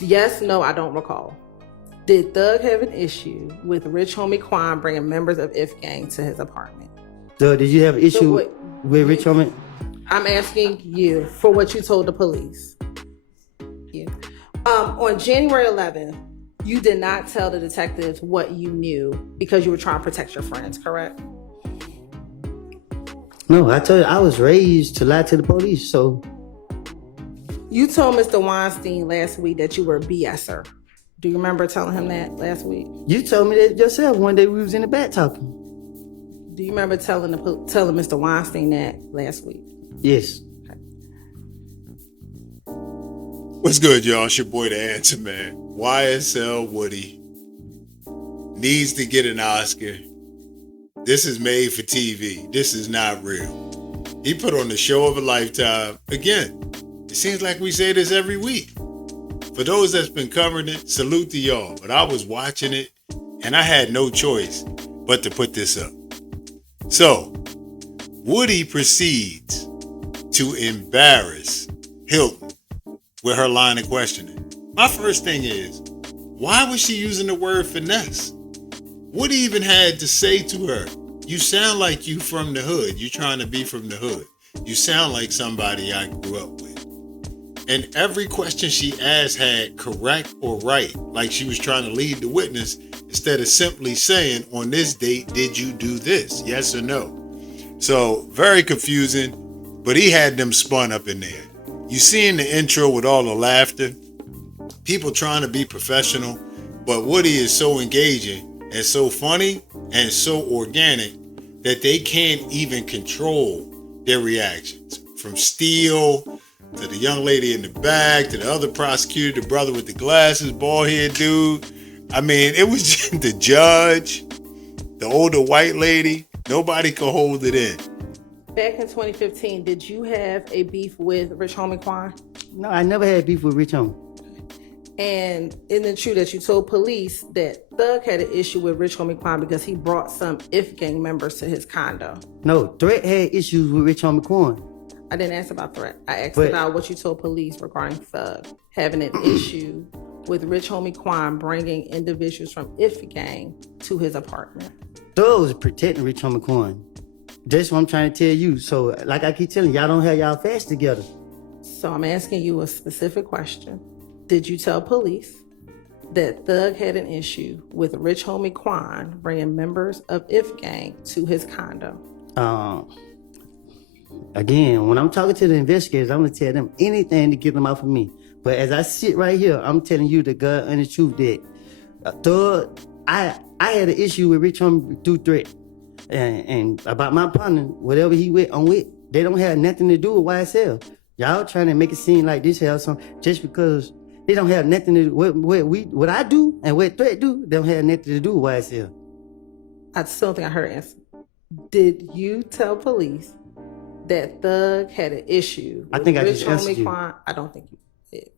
Yes, no, I don't recall. Did Thug have an issue with Rich Homie Quan bringing members of If Gang to his apartment? So did you have an So issue what? with Rich Homie? I'm asking you for what you told the police. You. On January 11th, you did not tell the detectives what you knew because you were trying to protect your friends, correct? No, I told you I was raised to lie to the police. So You told Mr. Weinstein last week that you were a BSer. Do you remember telling him that last week? you told me that yourself one day we was in the back talking. Do you remember telling Mr. Weinstein that last week? Yes. What's good, y'all? It's your boy, The Answer Man. YSL Woody needs to get an Oscar. This is made for TV. This is not real. He put on the show of a lifetime. Again, it seems like we say this every week. For those that's been covering it, salute to y'all. But I was watching it, and I had no choice but to put this up. So, Woody proceeds to embarrass Hilton with her line of questioning. My first thing is, why was she using the word finesse? Woody even had to say to her, you sound like you from the hood. You trying to be from the hood. You sound like somebody I grew up with. And every question she asked had correct or right, like she was trying to lead the witness instead of simply saying, on this date, did you do this? Yes or no? So very confusing, but he had them spun up in there. You see in the intro with all the laughter, people trying to be professional, but Woody is so engaging and so funny and so organic that they can't even control their reactions. From Steele to the young lady in the back to the other prosecutor, the brother with the glasses, bald head dude. I mean, it was just the judge, the older white lady. Nobody could hold it in. Back in 2015, did you have a beef with Rich Homie Quan? No, I never had beef with Rich Homie. And isn't it true that you told police that Thug had an issue with Rich Homie Quan because he brought some If Gang members to his condo? No, Threat had issues with Rich Homie Quan. I didn't ask about threat. I asked about what you told police regarding Thug having an issue with Rich Homie Quan bringing individuals from If Gang to his apartment. Thug was protecting Rich Homie Quan. That's what I'm trying to tell you. So, like I keep telling you, y'all don't have y'all facts together. So I'm asking you a specific question. Did you tell police that Thug had an issue with Rich Homie Quan bringing members of If Gang to his condo? Again, when I'm talking to the investigators, I'm going to tell them anything to get them off of me. But as I sit right here, I'm telling you the God and the truth that Thug, I had an issue with Rich Homie through threat. And about my partner, whatever he went on with, they don't have nothing to do with YSL. Y'all trying to make it seem like this has some, just because they don't have nothing to do what I do and what Threat do, they don't have nothing to do with YSL. I still don't think I heard an answer. Did you tell police that Thug had an issue with Rich Homie Quan? I don't think you did.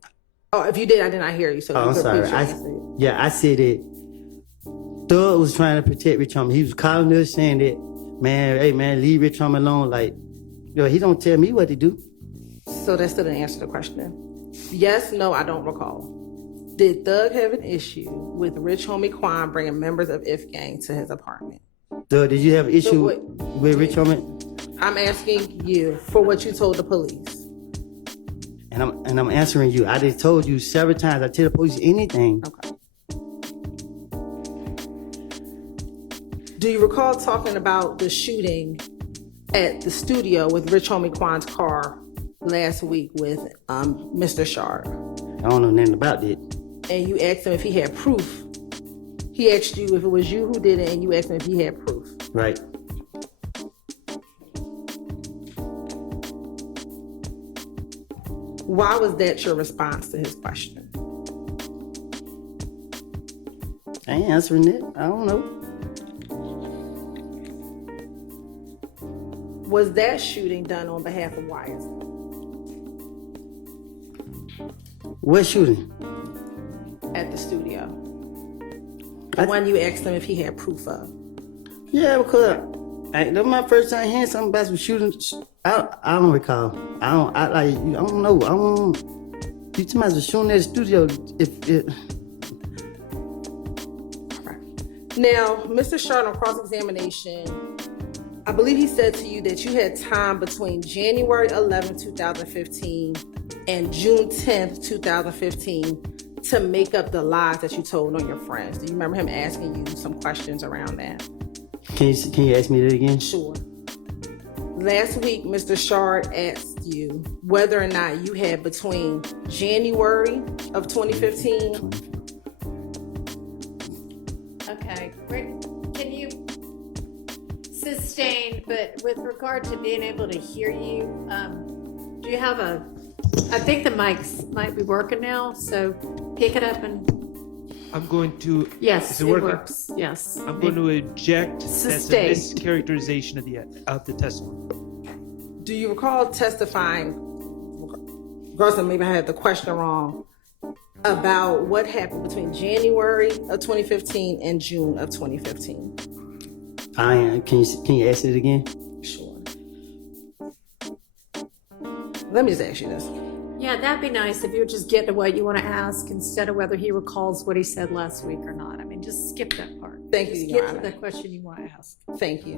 Oh, if you did, I did not hear you. So I'm sorry. I said it. Thug was trying to protect Rich Homie. He was calling us saying that, man, hey man, leave Rich Homie alone. Like, he don't tell me what to do. So that still didn't answer the question. Yes, no, I don't recall. Did Thug have an issue with Rich Homie Quan bringing members of If Gang to his apartment? Thug, did you have an issue with Rich Homie? I'm asking you for what you told the police. And I'm answering you. I just told you several times. I tell the police anything. Okay. Do you recall talking about the shooting at the studio with Rich Homie Quan's car last week with Mr. Sharp? I don't know nothing about that. And you asked him if he had proof. He asked you if it was you who did it, and you asked him if he had proof. Right. Why was that your response to his question? I ain't answering it. I don't know. Was that shooting done on behalf of YSL? What shooting? At the studio. The one you asked him if he had proof of. Yeah, because that was my first time hearing something about some shootings. I don't recall. I don't know. You talking about shooting at the studio? Now, Mr. Shard, on cross-examination, I believe he said to you that you had time between January 11, 2015 and June 10th, 2015 to make up the lies that you told on your friends. Do you remember him asking you some questions around that? Can you ask me that again? Sure. Last week, Mr. Shard asked you whether or not you had between January of 2015. Okay, Rick, can you sustain, but with regard to being able to hear you, do you have I think the mics might be working now, so pick it up and. I'm going to. Yes, is it working? works. Yes. I'm going to eject. Sustain. That's a mischaracterization of the testimony. Do you recall testifying, Garson, maybe I had the question wrong, about what happened between January of 2015 and June of 2015? Can you ask it again? Sure. Let me just ask you this. Yeah, that'd be nice if you would just get to what you want to ask instead of whether he recalls what he said last week or not. I mean, just skip that part. Thank you, Just Your get to Honor. the question you want to ask. Thank you.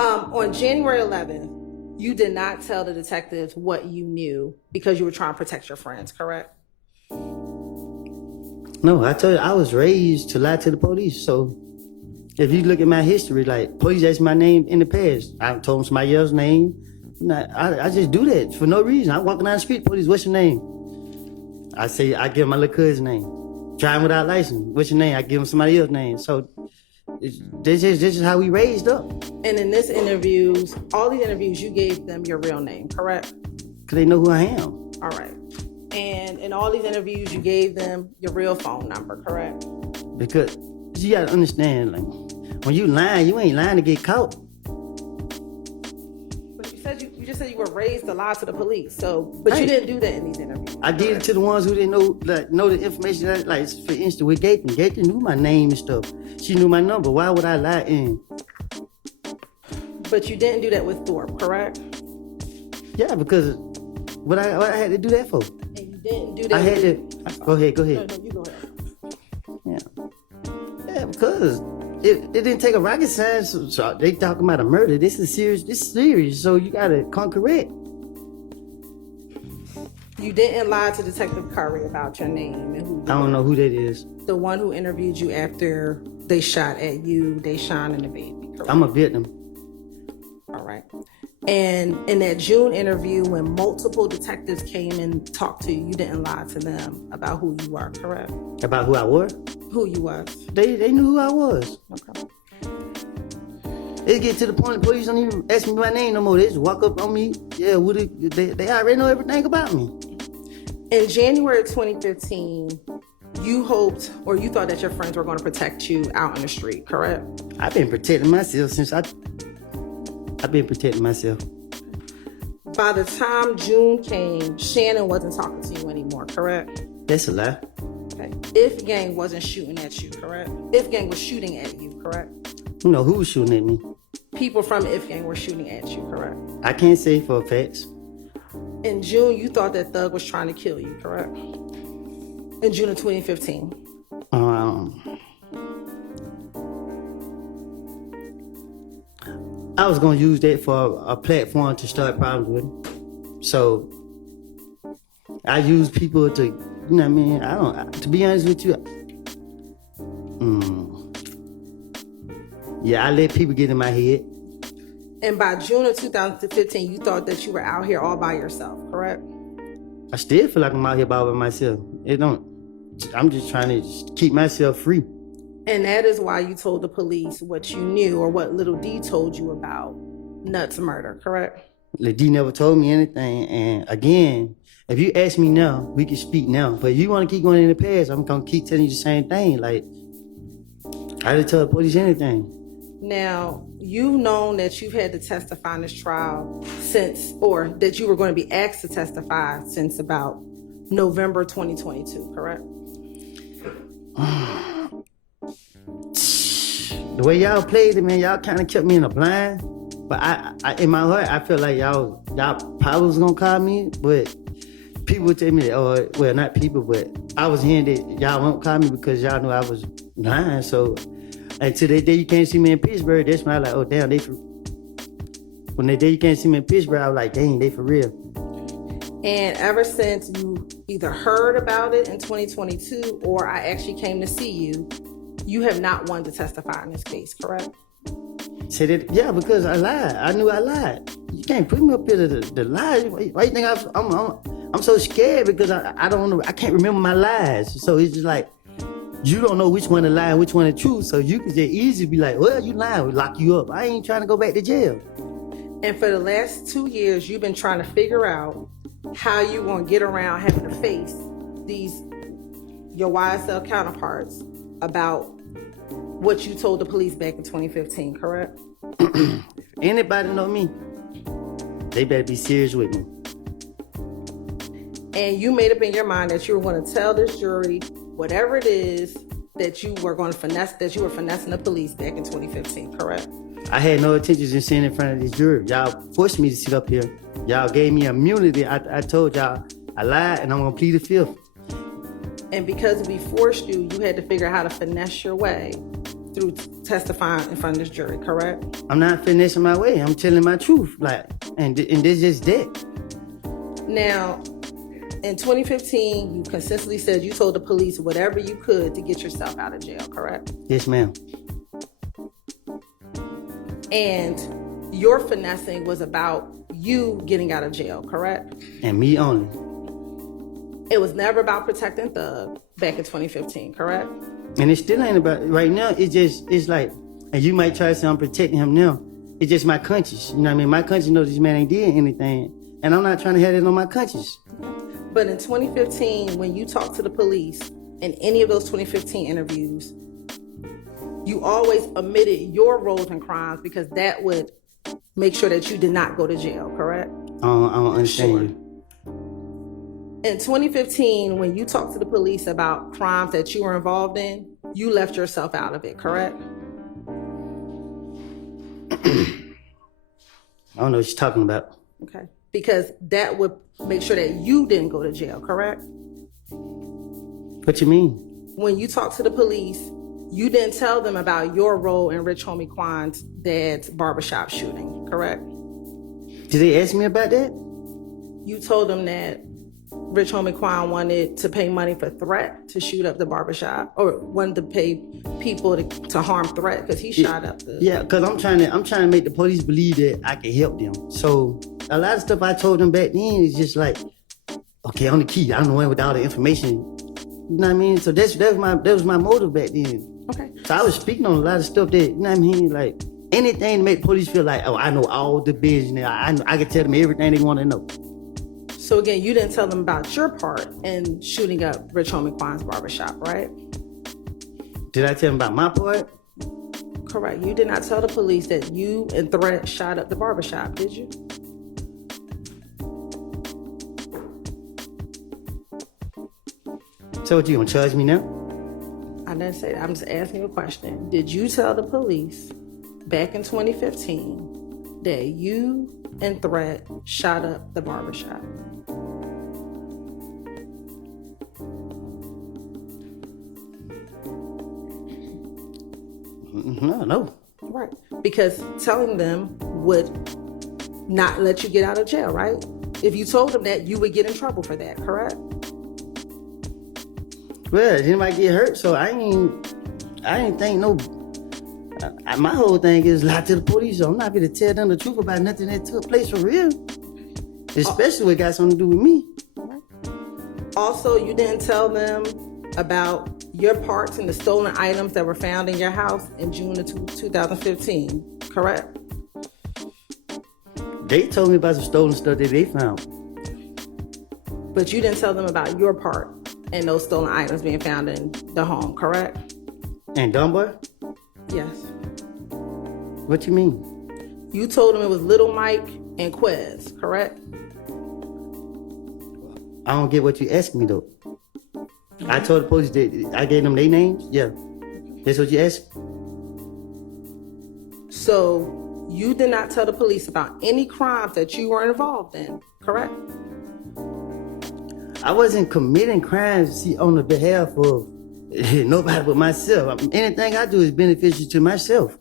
On January 11th, you did not tell the detectives what you knew because you were trying to protect your friends, correct? No, I told you I was raised to lie to the police. So if you look at my history, like police asked my name in the past, I told them somebody else's name. I just do that for no reason. I'm walking down the street, police, what's your name? I say, I give my little cousin's name. Driving without license, what's your name? I give him somebody else's name. So this is how we raised up. And in all these interviews, you gave them your real name, correct? Because they know who I am. All right. And in all these interviews, you gave them your real phone number, correct? Because you gotta understand, like, when you lying, you ain't lying to get caught. But you just said you were raised to lie to the police. But you didn't do that in these interviews. I did it to the ones who didn't know the information. Like, for instance, with Gaten. Gaten knew my name and stuff. She knew my number. Why would I lie in? But you didn't do that with Thorpe, correct? Yeah, because what I had to do that for? And you didn't do that. I had to. Go ahead. No, you go ahead. Yeah, because it didn't take a rocket science. So they talking about a murder. This is serious. So you gotta come correct. You didn't lie to Detective Curry about your name and who you I don't were. know who that is. The one who interviewed you after they shot at you, Deshaun and the baby. Correct? I'm a victim. All right. And in that June interview, when multiple detectives came and talked to you, you didn't lie to them about who you were, correct? About who I was? Who you was. They knew who I was. Okay. It get to the point the police don't even ask me my name no more. They just walk up on me. Yeah, they already know everything about me. In January 2015, you hoped or you thought that your friends were going to protect you out in the street, correct? I've been protecting myself since I've been protecting myself. By the time June came, Shannon wasn't talking to you anymore, correct? That's a lie. Okay. If Gang wasn't shooting at you, correct? If Gang was shooting at you, correct? You know who was shooting at me? People from If Gang were shooting at you, correct? I can't say for a fact. In June, you thought that Thug was trying to kill you, correct? In June of 2015. I was gonna use that for a platform to start problems with. So I use people to, you know what I mean? To be honest with you, yeah, I let people get in my head. And by June of 2015, you thought that you were out here all by yourself, correct? I still feel like I'm out here by myself. I'm just trying to just keep myself free. And that is why you told the police what you knew or what Little D told you about Nuts' murder, correct? Lil D never told me anything. And again, if you ask me now, we can speak now. But if you want to keep going in the past, I'm going to keep telling you the same thing. Like, I didn't tell the police anything. Now, you've known that you've had to testify in this trial or that you were going to be asked to testify since about November 2022, correct? The way y'all played it, man, y'all kind of kept me in a blind. But I in my heart, I feel like y'all probably was gonna call me, but people tell me, oh, well, not people, but I was hearing that y'all won't call me because y'all knew I was lying. So until that day you can't see me in Pittsburgh, that's when I was like, oh, damn, when that day you can't see me in Pittsburgh, I was like, dang, they for real. And ever since you either heard about it in 2022 or I actually came to see you, you have not wanted to testify in this case, correct? Say that, yeah, because I lied. I knew I lied. You can't put me up here to lie. Why you think I'm so scared because I don't know, I can't remember my lies. So it's just like, you don't know which one to lie and which one to truth. So you can just easily be like, well, you lying, we'll lock you up. I ain't trying to go back to jail. And for the last 2 years, you've been trying to figure out how you gonna get around having to face your YSL counterparts about what you told the police back in 2015, correct? Anybody know me, they better be serious with me. And you made up in your mind that you were going to tell this jury whatever it is that you were going to finesse, that you were finessing the police back in 2015, correct? I had no intentions in sitting in front of this jury. Y'all forced me to sit up here. Y'all gave me immunity. I told y'all I lied and I'm going to plead the fifth. And because we forced you, you had to figure out how to finesse your way through testifying in front of this jury, correct? I'm not finessing my way. I'm telling my truth. And this is that. Now, in 2015, you consistently said you told the police whatever you could to get yourself out of jail, correct? Yes, ma'am. And your finessing was about you getting out of jail, correct? And me only. It was never about protecting Thug back in 2015, correct? And it still ain't about, right now, it's like, and you might try to say I'm protecting him now. It's just my conscience. You know what I mean? My conscience knows this man ain't did anything. And I'm not trying to have it on my conscience. But in 2015, when you talked to the police in any of those 2015 interviews, you always omitted your roles in crimes because that would make sure that you did not go to jail, correct? I don't understand you. In 2015, when you talked to the police about crimes that you were involved in, you left yourself out of it, correct? I don't know what you're talking about. Okay. Because that would make sure that you didn't go to jail, correct? What you mean? When you talked to the police, you didn't tell them about your role in Rich Homie Quan's dad's barbershop shooting, correct? Did they ask me about that? You told them that Rich Homie Quan wanted to pay money for Threat to shoot up the barbershop, or wanted to pay people to harm Threat because he shot up the... Yeah, because I'm trying to make the police believe that I can help them. So a lot of stuff I told them back then is just like, okay, I'm the key. I'm the one with all the information. You know what I mean? So that was my motive back then. Okay. So I was speaking on a lot of stuff that, you know what I mean? Like anything to make the police feel like, oh, I know all the business. I can tell them everything they want to know. So again, you didn't tell them about your part in shooting up Rich Homie Quan's barbershop, right? Did I tell them about my part? Correct. You did not tell the police that you and Threat shot up the barbershop, did you? So what, you gonna charge me now? I didn't say that. I'm just asking you a question. Did you tell the police back in 2015 that you and Threat shot up the barbershop? No. Right. Because telling them would not let you get out of jail, right? If you told them that, you would get in trouble for that, correct? Well, anybody get hurt, so I ain't think no. My whole thing is lie to the police. So I'm not going to tell them the truth about nothing that took place for real. Especially what got something to do with me. Also, you didn't tell them about your parts in the stolen items that were found in your house in June of 2015, correct? They told me about some stolen stuff that they found. But you didn't tell them about your part in those stolen items being found in the home, correct? And Dunbar? Yes. What you mean? You told them it was Little Mike and Quez, correct? I don't get what you asked me though. I told the police that I gave them their names. Yeah, that's what you asked. So you did not tell the police about any crimes that you were involved in, correct? I wasn't committing crimes on the behalf of nobody but myself. Anything I do is beneficial to myself.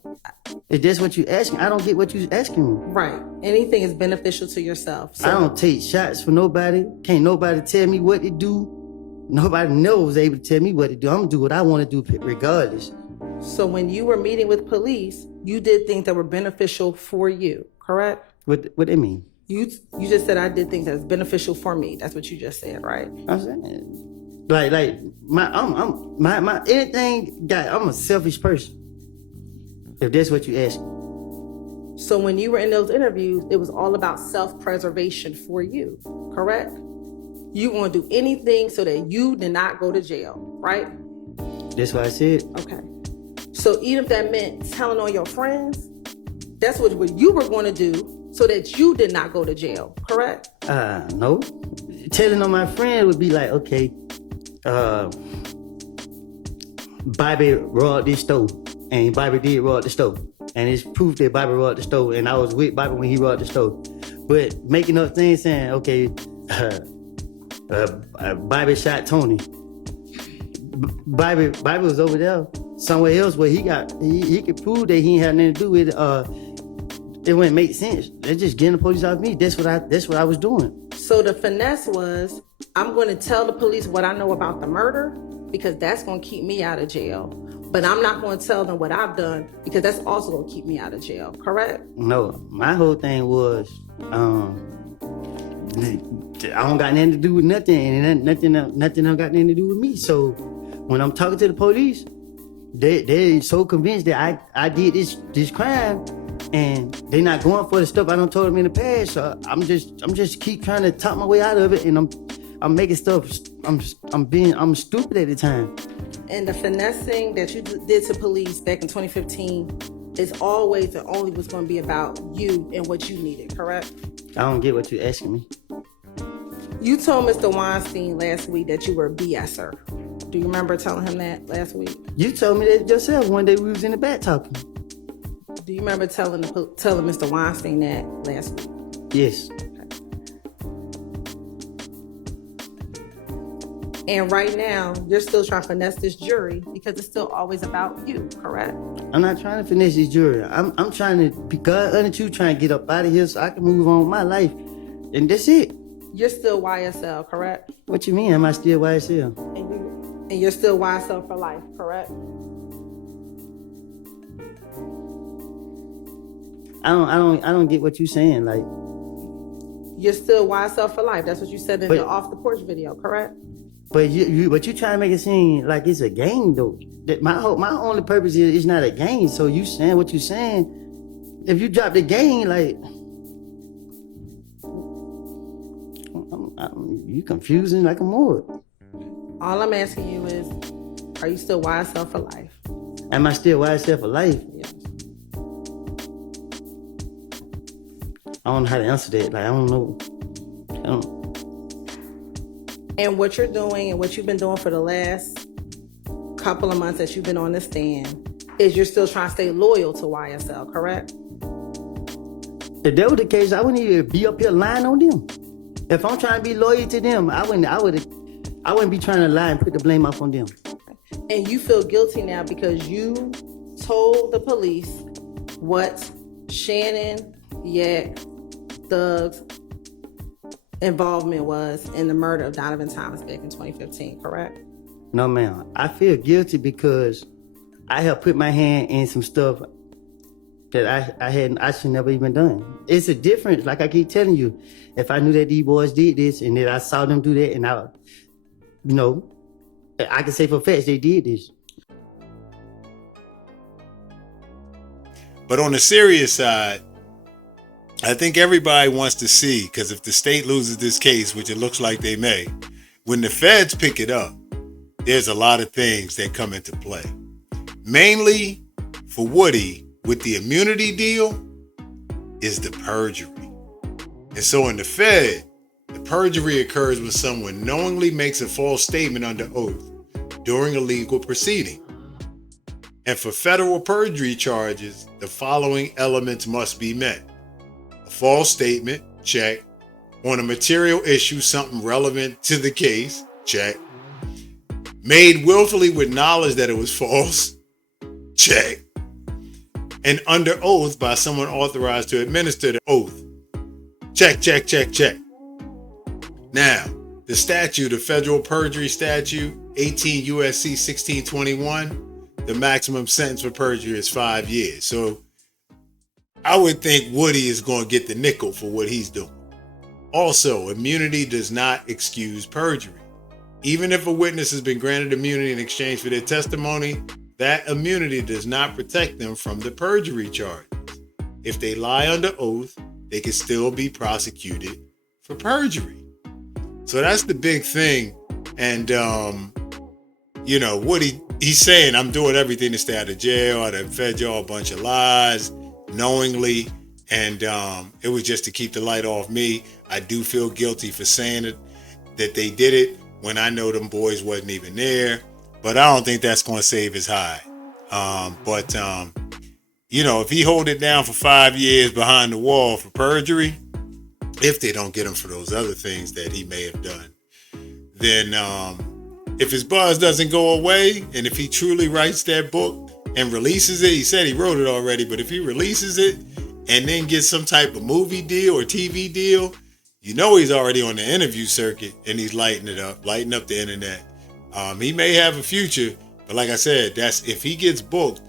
If that's what you're asking, I don't get what you're asking me. Right. Anything is beneficial to yourself. So I don't take shots for nobody. Can't nobody tell me what to do. Nobody knows able to tell me what to do. I'm gonna do what I want to do regardless. So when you were meeting with police, you did things that were beneficial for you, correct? What they mean? You just said I did things that's beneficial for me. That's what you just said, right? I'm saying, like my anything. I'm a selfish person. If that's what you ask. So when you were in those interviews, it was all about self-preservation for you, correct? You want to do anything so that you did not go to jail, right? That's what I said. Okay. So even if that meant telling on your friends, that's what you were going to do so that you did not go to jail, correct? No. Telling on my friend would be like, okay, Bobby robbed this store, and Bobby did rob the store, and it's proof that Bobby robbed the store, and I was with Bobby when he robbed the store. But making up things saying, okay, Bobby shot Tony. Bobby was over there somewhere else where he could prove that he ain't had nothing to do with it. It wouldn't make sense. They're just getting the police off me. That's what I was doing. So the finesse was, I'm going to tell the police what I know about the murder because that's going to keep me out of jail. But I'm not going to tell them what I've done because that's also going to keep me out of jail, correct? No, my whole thing was, I don't got nothing to do with nothing, and nothing don't got nothing to do with me. So when I'm talking to the police, they're so convinced that I did this crime, and they're not going for the stuff I done told them in the past. So I'm just keep trying to talk my way out of it, and I'm making stuff. I'm stupid at the time. And the finessing that you did to police back in 2015 is always and only was going to be about you and what you needed, correct? I don't get what you're asking me. You told Mr. Weinstein last week that you were a BSer. Do you remember telling him that last week? You told me that yourself one day we was in the back talking. Do you remember telling Mr. Weinstein that last week? Yes. And right now, you're still trying to finesse this jury because it's still always about you, correct? I'm not trying to finish this jury. I'm trying to be God under you, trying to get up out of here so I can move on with my life. And that's it. You're still YSL, correct? What you mean? Am I still YSL? And you're still YSL for life, correct? I don't get what you're saying. Like, you're still YSL for life. That's what you said in the off the porch video, correct? But you trying to make it seem like it's a game though. That my only purpose is it's not a game. So you saying what you saying? If you drop the game, like you confusing like a mud. All I'm asking you is, are you still YSL for life? Am I still YSL for life? Yes. I don't know how to answer that. Like I don't know. And what you're doing and what you've been doing for the last couple of months that you've been on this stand is you're still trying to stay loyal to YSL, correct? If that was the case, I wouldn't even be up here lying on them. If I'm trying to be loyal to them, I wouldn't be trying to lie and put the blame off on them. And you feel guilty now because you told the police what Shannon, Yak, Thug's involvement was in the murder of Donovan Thomas back in 2015, correct? No, ma'am. I feel guilty because I have put my hand in some stuff that I should never even done. It's a difference, like I keep telling you. If I knew that these boys did this and that I saw them do that, and I can say for facts they did this. But on the serious side, I think everybody wants to see, because if the state loses this case, which it looks like they may, when the feds pick it up, there's a lot of things that come into play. Mainly for Woody, with the immunity deal, is the perjury. And so in the Fed, the perjury occurs when someone knowingly makes a false statement under oath during a legal proceeding. And for federal perjury charges, the following elements must be met. A false statement, check. on a material issue, something relevant to the case, check. Made willfully with knowledge that it was false, check. And under oath by someone authorized to administer the oath, check, check, check, check. Now, the statute, the federal perjury statute, 18 USC 1621, the maximum sentence for perjury is 5 years. So I would think Woody is going to get the nickel for what he's doing. Also, immunity does not excuse perjury. Even if a witness has been granted immunity in exchange for their testimony, that immunity does not protect them from the perjury charges. If they lie under oath, they can still be prosecuted for perjury. So that's the big thing. And, Woody, he's saying, I'm doing everything to stay out of jail. I done fed y'all a bunch of lies knowingly. And it was just to keep the light off me. I do feel guilty for saying it, that they did it when I know them boys wasn't even there. But I don't think that's going to save his hide. If he hold it down for 5 years behind the wall for perjury, if they don't get him for those other things that he may have done, then if his buzz doesn't go away, and if he truly writes that book and releases it, he said he wrote it already, but if he releases it and then gets some type of movie deal or TV deal, he's already on the interview circuit and he's lighting up the internet. He may have a future, but like I said, that's if he gets booked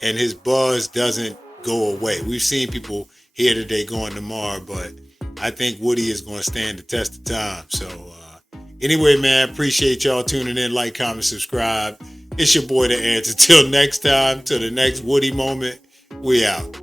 and his buzz doesn't go away. We've seen people here today going tomorrow, but I think Woody is going to stand the test of time. So anyway, man, appreciate y'all tuning in. Like, comment, subscribe. It's your boy, The Answer. Till next time, till the next Woody moment, we out.